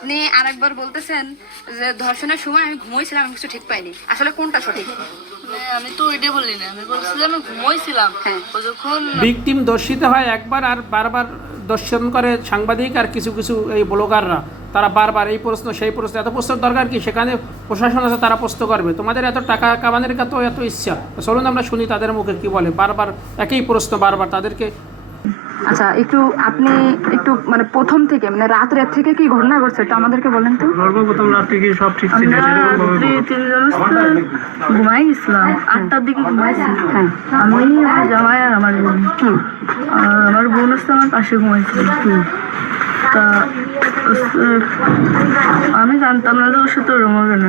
আপনি আরেকবার বলতেছেন যে ধর্ষণের সময় আমি ঘুমোইছিলাম আমি কিছু ঠিক পাইনি। আসলে কোনটা সঠিক? মানে আমি তো ওইটাই বলি না। আমি বলছিলাম আমি ঘুমোইছিলাম। হ্যাঁ। যখন ভিকটিম দর্শিত হয় একবার আর বারবার দর্শন করে সাংবাদিক আর কিছু কিছু এই ব্লগাররা। তারা বারবার এই প্রশ্ন সেই প্রশ্ন এত প্রশ্নের দরকার কি? সেখানে প্রশাসন আছে তারা প্রশ্ন করবে। তোমাদের এত টাকা কামানের এত এত ইচ্ছা। চলুন আমরা শুনি তাদের মুখে কি বলে। বারবার একই প্রশ্ন বারবার তাদেরকে আচ্ছা একটু আপনি একটু মানে প্রথম থেকে মানে রাত রাত থেকে কি ঘটনা ঘটছে? একটু আমাদেরকে বলেন তো। সর্বপ্রথম রাত্রে কি সব ঠিক ছিল? ঘুমাই গেছিলাম। আটটার দিকে ঘুমাইছি। হ্যাঁ। আমি আমার জামাই আর আমার বোন। আমার বোন হচ্ছে আমার পাশে ঘুমাইছিল তা আমি জানতাম না যে ওষুধ ওরম হবে না।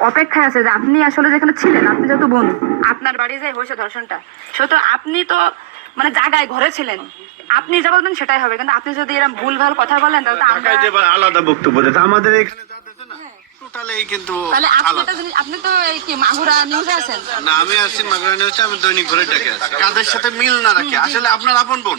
অপেক্ষায় আছে যে আপনি আসলে যেখানে ছিলেন আপনি যেহেতু বোন আপনার বাড়ি যে হয়েছে ধর্ষণটা সেহেতু আপনি তো মানে জায়গায় ঘরে ছিলেন। আপনি যা বলবেন সেটাই হবে কিন্তু আপনি যদি এরকম ভুলভাল কথা বলেন তাহলে তো আমরা আলাদা বক্তব্য দিতে আমাদের এখানে যা দিতে না টোটালি কিন্তু আপনি তো কি মাগুরা নিউজে আছেন? না আমি আসছি মাগরানি হচ্ছে আমি দৈনিক ঘরে ডেকে আছি। কাদের সাথে মিল না রাখি? আসলে আপনার আপন বোন।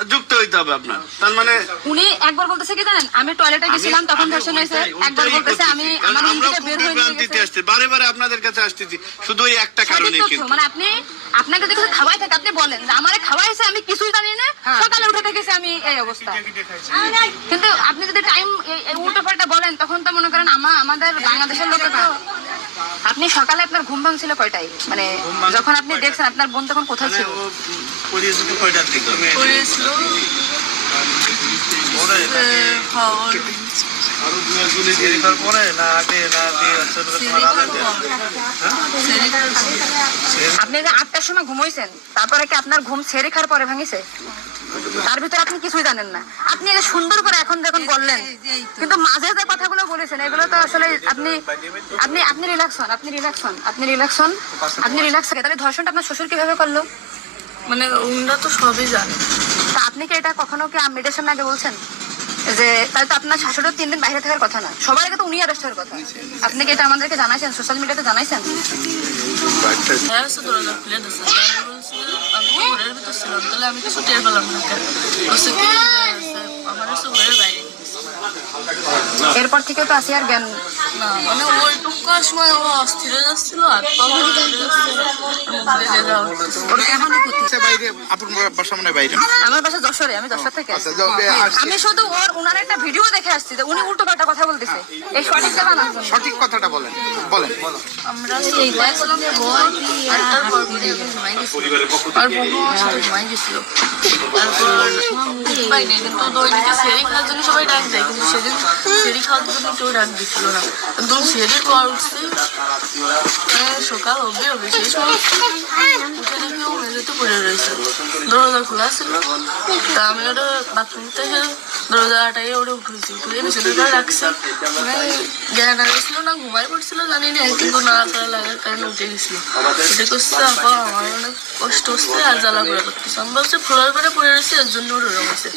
যুক্ত হইতে হবে আপনার। তার মানে উনি একবার বলতেছে কি জানেন? আমি টয়লেটে গেছিলাম তখন ধর্ষণ হয়েছে একবার বলতেছে আমি আমার রুম থেকে বের হয়ে গেছি। আসছে। বারে বারে আপনাদের কাছে আসতেছি। শুধু ওই একটা কারণে কিন্তু। মানে আপনি আপনাকে যদি কিছু খাওয়াই থাকে আপনি বলেন যে আমারে খাওয়াইছে আমি না সকালে উঠে দেখেছি আমি এই অবস্থা। কিন্তু আপনি যদি টাইম উল্টো পাল্টা বলেন তখন তো মনে করেন আমা আমাদের বাংলাদেশের লোকে তো আপনি সকালে আপনার ঘুম ভাঙছিল কয়টাই মানে যখন আপনি দেখছেন আপনার বোন তখন কোথায় ছিল? এ, হ্যাঁ, ওর আপনি যে আটটার সময় ঘুমাইছেন তারপরে কি আপনার ঘুম ছেড়ে খাওয়ার পরে ভাঙিছে? তার ভিতরে আপনি কিছুই জানেন না। আপনি এটা সুন্দর করে এখন যখন বললেন কিন্তু মাঝে যে কথাগুলো বলেছেন এগুলো তো আসলে আপনি আপনি আপনি রিল্যাক্স হন আপনি রিল্যাক্স হন আপনি রিল্যাক্স হন আপনি রিল্যাক্স থাকে তাহলে ধর্ষণটা আপনার শ্বশুর কীভাবে করল? মানে উনরা তো সবই জানে তা আপনি কি এটা কখনো কি মিডিয়ার সামনে আগে বলছেন? যে, তাহলে তো আপনার শাশুড়ির তিন দিন বাইরে থাকার কথা না। সবার আগে তো উনি অ্যারেস্ট হওয়ার কথা। আপনি কি এটা আমাদেরকে জানাইছেন? সোশ্যাল মিডিয়াতে জানাইছেন? হ্যাঁ আমি কিছু টের পেলাম না। বলছে কি আমার হচ্ছে ঘরের বাইরে। এরপর থেকে তো আসি আর জ্ঞান না। মানে সময় ও অস্থির হয়ে যাচ্ছিল আর তখন ওর কেমন আচ্ছা, বাইরে আপুর বাসা মানে বাইরে। আমার বাসা যশোরে আমি যশোর থেকে আচ্ছা, আসছে- আমি শুধু ওর ওনার একটা ভিডিও দেখে আসছি যে উনি উল্টো পাল্টা কথা বলতেছে। এই সঠিকটা জানার জন্য। সঠিক কথাটা বলেন বলেন আমরা সেই আর ঘুমাই গেছিল। তারপর পাইনি কিন্তু দৈনিকে সেরি জন্য সবাই ডাক দেয় কিন্তু সেদিন সেরি খাওয়ার জন্য কেউ ডাক দিচ্ছিল না। একদম সেরি খাওয়া উঠছি। সকাল হবে হবে সেই সময় উঠে দেখি ও মেঝেতে পড়ে রয়েছে। দরজা খোলা ছিল। তা আমি ওটা বাথরুম দরজা আটাই ওটা উঠেছি উঠে বিছানা করে রাখছি। মানে না ঘুমাই পড়ছিল, জানি না কিন্তু নাড়াচাড়া লাগার কারণে উঠে গেছিল। উঠে করছে আমার অনেক কষ্ট হচ্ছে আর জ্বালা করে করতেছে। আমি বলছি ফ্লোর করে পড়ে রয়েছে, এর জন্য ওর ওরম হয়েছে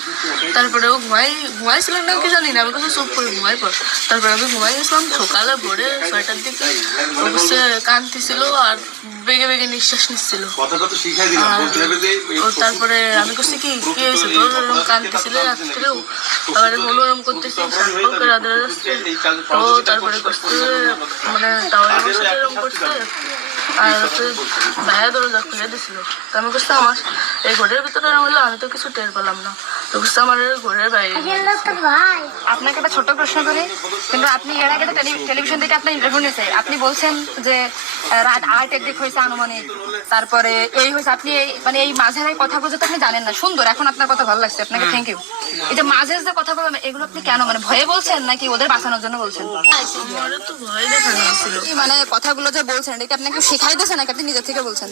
তারপরে ও ঘুমাই ঘুমাইছিল না কি জানি না, আমি কাছে চুপ করে ঘুমাই পর তারপরে আমি ঘুমাই গেছিলাম, সকালে ভোরে ছয়টার দিকে। হচ্ছে কাঁদতেছিল আর বেগে বেগে নিঃশ্বাস নিচ্ছিল। তারপরে আমি করছি কি কি হয়েছে, তোর কাঁদতেছিলে? রাত্রেও তারপরে হলো ওরকম করতেছি ও তারপরে করছে মানে এরকম করছে আর হচ্ছে ভাইয়া দরজা খুলে দিছিল। তো আমি করছি আমার এই ঘরের ভিতরে হলো আমি তো কিছু টের পেলাম না। তো আমার ঘরের বাইরে আপনাকে একটা ছোট্ট প্রশ্ন করি কিন্তু আপনি এর আগে টেলিভিশন থেকে আপনার ইন্টারভিউ নিয়েছে। আপনি বলছেন যে রাত আটের দিক হয়েছে আনুমানিক। তারপরে এই হয়েছে আপনি এই- মানে এই মাঝের এই কথাগুলো তো আপনি জানেন না। সুন্দর এখন আপনার কথা ভালো লাগছে আপনাকে থ্যাংক ইউ এই যে মাঝের যে কথা বলেন এগুলো আপনি কেন মানে ভয়ে বলছেন নাকি ওদের বাঁচানোর জন্য বলছেন? মানে কথাগুলো যে বলছেন এটা আপনাকে শেখাই দিয়েছে নাকি আপনি নিজের থেকে বলছেন।